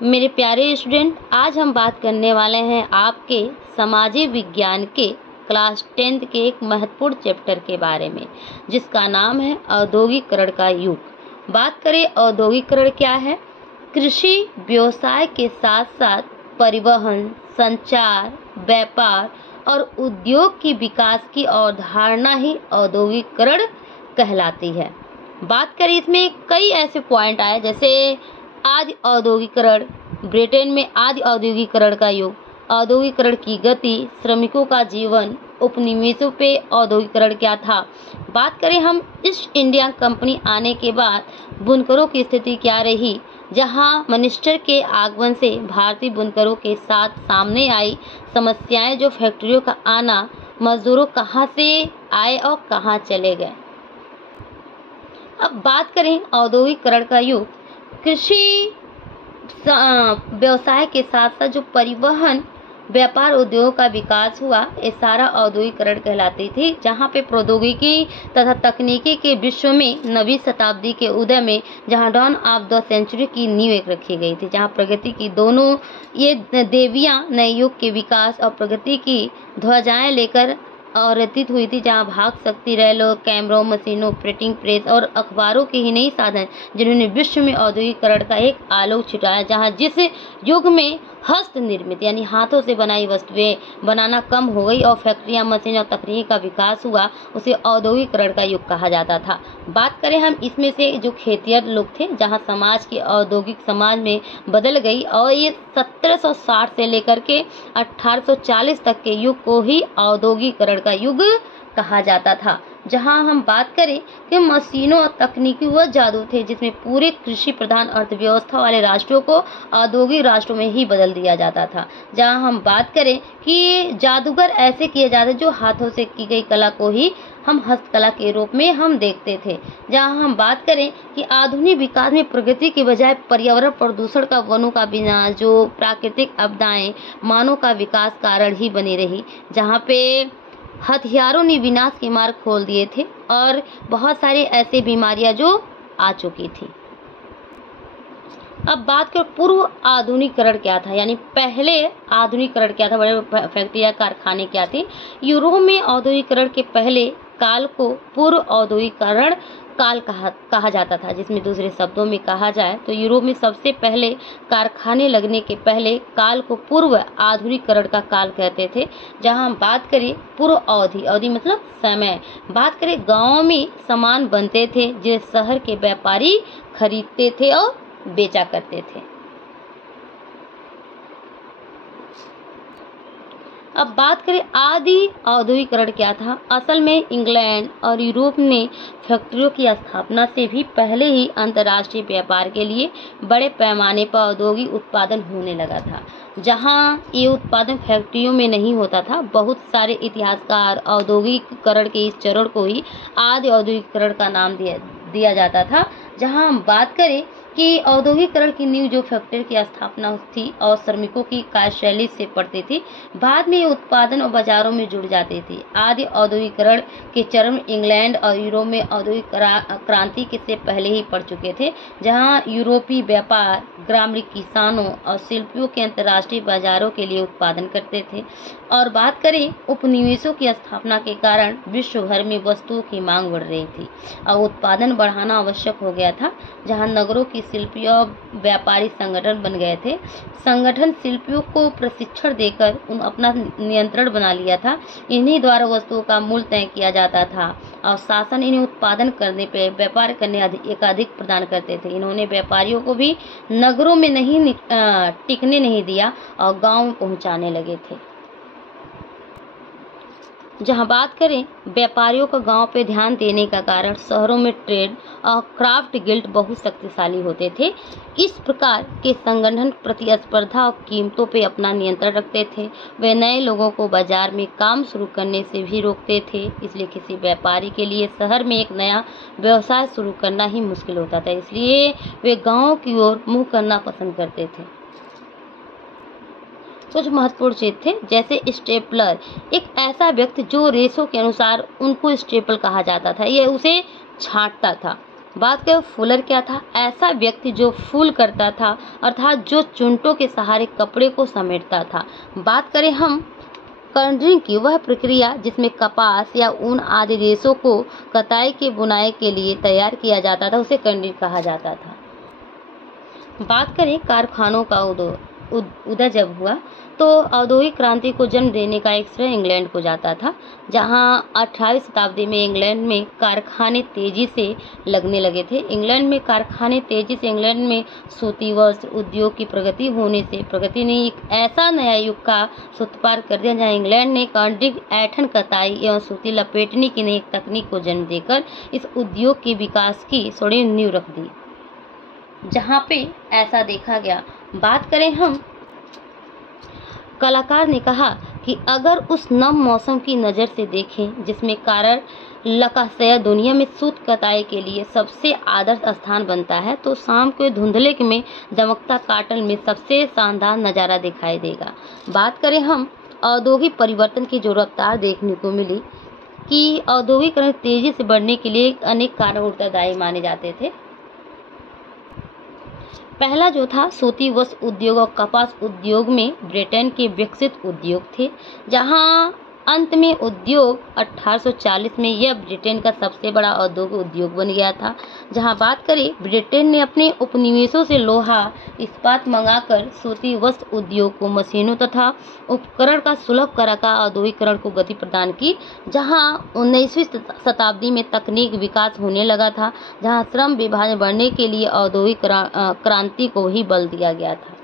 मेरे प्यारे स्टूडेंट, आज हम बात करने वाले हैं आपके सामाजिक विज्ञान के क्लास 10th के एक महत्वपूर्ण चैप्टर के बारे में, जिसका नाम है औद्योगिकरण का युग। बात करें औद्योगिकरण क्या है? कृषि व्यवसाय के साथ साथ परिवहन, संचार, व्यापार और उद्योग की विकास की अवधारणा ही औद्योगिकरण कहलाती है। बात करें इसमें कई ऐसे पॉइंट आए, जैसे आज औद्योगिकरण, ब्रिटेन में आज औद्योगिकरण का युग, औद्योगिकरण की गति, श्रमिकों का जीवन, उपनिवेशों पे औद्योगिकरण क्या था। बात करें हम ईस्ट इंडिया कंपनी आने के बाद बुनकरों की स्थिति क्या रही, जहां मैनचेस्टर के आगमन से भारतीय बुनकरों के साथ सामने आई समस्याएं, जो फैक्ट्रियों का आना, मजदूरों कहां से आए और कहां चले गए। अब बात करें औद्योगिकरण का युग, कृषि व्यवसाय के साथ साथ जो परिवहन, व्यापार, उद्योग का विकास हुआ, ये सारा औद्योगिकरण कहलाती थी, जहाँ पे प्रौद्योगिकी तथा तकनीकी के विश्व में नवीं शताब्दी के उदय में, जहाँ डॉन ऑफ द सेंचुरी की नींव एक रखी गई थी, जहाँ प्रगति की दोनों ये देवियाँ नए युग के विकास और प्रगति की ध्वजाएं लेकर और व्यतीत हुई थी, जहाँ भाग शक्ति, रेलों, कैमरों, मशीनों, प्रिंटिंग प्रेस और अखबारों के ही नई साधन, जिन्होंने विश्व में औद्योगिकरण का एक आलोक छिटाया। जहाँ जिस युग में हस्त निर्मित यानी हाथों से बनाई वस्तुएं बनाना कम हो गई और फैक्ट्रियां, मशीन और तकनीक का विकास हुआ, उसे औद्योगिकरण का युग कहा जाता था। बात करें हम इसमें से जो खेतिहर लोग थे, जहां समाज की औद्योगिक समाज में बदल गई, और ये 1760 से लेकर के 1840 तक के युग को ही औद्योगिकरण का युग कहा जाता था। जहां हम बात करें कि मशीनों और तकनीकी वह जादू थे जिसमें पूरे कृषि प्रधान अर्थव्यवस्था वाले राष्ट्रों को औद्योगिक राष्ट्रों में ही बदल दिया जाता था। जहां हम बात करें कि जादूगर ऐसे किए जाते जो हाथों से की गई कला को ही हम हस्तकला के रूप में हम देखते थे। जहां हम बात करें कि आधुनिक विकास में प्रगति के बजाय पर्यावरण प्रदूषण का, वनों का विनाश, जो प्राकृतिक आपदाएं मानव का विकास कारण ही बनी रही, जहाँ पे हथियारों ने विनाश के मार्ग खोल दिए थे और बहुत सारी ऐसी बीमारियां जो आ चुकी थी। अब बात कर पूर्व आधुनिकीकरण क्या था, यानी पहले आधुनिकीकरण क्या था, बड़े फैक्ट्रियां, कारखाने क्या थे। यूरोप में औद्योगिकरण के पहले काल को पूर्व औद्योगिकरण काल कहा जाता था, जिसमें दूसरे शब्दों में कहा जाए तो यूरोप में सबसे पहले कारखाने लगने के पहले काल को पूर्व आधुनिकीकरण का काल कहते थे। जहां हम बात करें पूर्व अवधि, अवधि मतलब समय, बात करें गांवों में सामान बनते थे जो शहर के व्यापारी खरीदते थे और बेचा करते थे। अब बात करें आदि औद्योगिकरण क्या था। असल में इंग्लैंड और यूरोप ने फैक्ट्रियों की स्थापना से भी पहले ही अंतर्राष्ट्रीय व्यापार के लिए बड़े पैमाने पर औद्योगिक उत्पादन होने लगा था। जहां ये उत्पादन फैक्ट्रियों में नहीं होता था, बहुत सारे इतिहासकार औद्योगिकरण के इस चरण को ही आदि औद्योगिकरण का नाम दिया जाता था। जहां हम बात करें कि औद्योगिकरण की नींव जो फैक्ट्री की स्थापना थी और श्रमिकों की कार्यशैली से पड़ती थी, बाद में ये उत्पादन और बाजारों में जुड़ जाती थी। आदि औद्योगिकरण के चरम इंग्लैंड और यूरोप में औद्योगिक क्रांति के से पहले ही पड़ चुके थे, जहां यूरोपीय व्यापार ग्रामीण किसानों और शिल्पियों के अंतर्राष्ट्रीय बाजारों के लिए उत्पादन करते थे। और बात करें उपनिवेशों की स्थापना के कारण विश्व भर में वस्तुओं की मांग बढ़ रही थी और उत्पादन बढ़ाना आवश्यक हो गया था, जहां नगरों की शिल्पी और व्यापारी संगठन बन गए थे। संगठन शिल्पियों को प्रशिक्षण देकर अपना नियंत्रण बना लिया था। इन्हीं द्वारा वस्तुओं का मूल्य तय किया जाता था और शासन इन्हें उत्पादन करने पे व्यापार करने अधिक प्रदान करते थे। इन्होंने व्यापारियों को भी नगरों में नहीं टिकने नहीं दिया और गांव में पहुंचाने लगे थे। जहां बात करें व्यापारियों का गांव पे ध्यान देने का कारण शहरों में ट्रेड और क्राफ्ट गिल्ड बहुत शक्तिशाली होते थे। इस प्रकार के संगठन प्रतिस्पर्धा और कीमतों पे अपना नियंत्रण रखते थे। वे नए लोगों को बाजार में काम शुरू करने से भी रोकते थे, इसलिए किसी व्यापारी के लिए शहर में एक नया व्यवसाय शुरू करना ही मुश्किल होता था। इसलिए वे गाँव की ओर मुँह करना पसंद करते थे। कुछ महत्वपूर्ण चीज थे, जैसे स्टेपलर, एक ऐसा व्यक्ति जो रेशों के अनुसार उनको स्टेपल कहा जाता था, ये उसे छांटता था। बात करें फूलर क्या था? ऐसा व्यक्ति जो फूल करता था, अर्थात जो चुनटों के सहारे कपड़े को समेटता था। बात करें हम कर्नरिंग की, वह प्रक्रिया जिसमें कपास या ऊन आदि रेशों को कताई के बुनाई के लिए तैयार किया जाता था, उसे कर्नरिंग कहा जाता था। बात करें कारखानों का उदय जब हुआ तो औद्योगिक क्रांति को जन्म देने का एक श्रेय इंग्लैंड को जाता था, जहां 18वीं शताब्दी में इंग्लैंड में कारखाने तेजी से लगने लगे थे। इंग्लैंड में सूती वस्त्र उद्योग की प्रगति ने एक ऐसा नया युग का सूत्रपात कर दिया, जहां इंग्लैंड ने कर्नरिंग, ऐंठन कताई एवं सूती लपेटने की नई तकनीक को जन्म देकर इस उद्योग के विकास की स्वर्णिम नींव रख दी। जहाँ पे ऐसा देखा गया। बात करें हम, कलाकार ने कहा कि अगर उस नम मौसम की नज़र से देखें जिसमें कारण लकाशया दुनिया में सूत कताई के लिए सबसे आदर्श स्थान बनता है, तो शाम के धुंधले में दमकता काटन में सबसे शानदार नज़ारा दिखाई देगा। बात करें हम औद्योगिक परिवर्तन की जो रफ्तार देखने को मिली कि औद्योगिकरण तेजी से बढ़ने के लिए अनेक कारण उत्तरदायी माने जाते थे। पहला जो था सूती वस्त्र उद्योग और कपास उद्योग में ब्रिटेन के विकसित उद्योग थे, जहां अंत में उद्योग 1840 में यह ब्रिटेन का सबसे बड़ा औद्योगिक उद्योग बन गया था। जहां बात करें, ब्रिटेन ने अपने उपनिवेशों से लोहा इस्पात मंगाकर सूती वस्त्र उद्योग को मशीनों तथा उपकरण का सुलभ कराकर औद्योगिकरण को गति प्रदान की। जहां 19वीं शताब्दी में तकनीक विकास होने लगा था, जहां श्रम विभाजन बढ़ने के लिए औद्योगिक क्रांति को ही बल दिया गया था।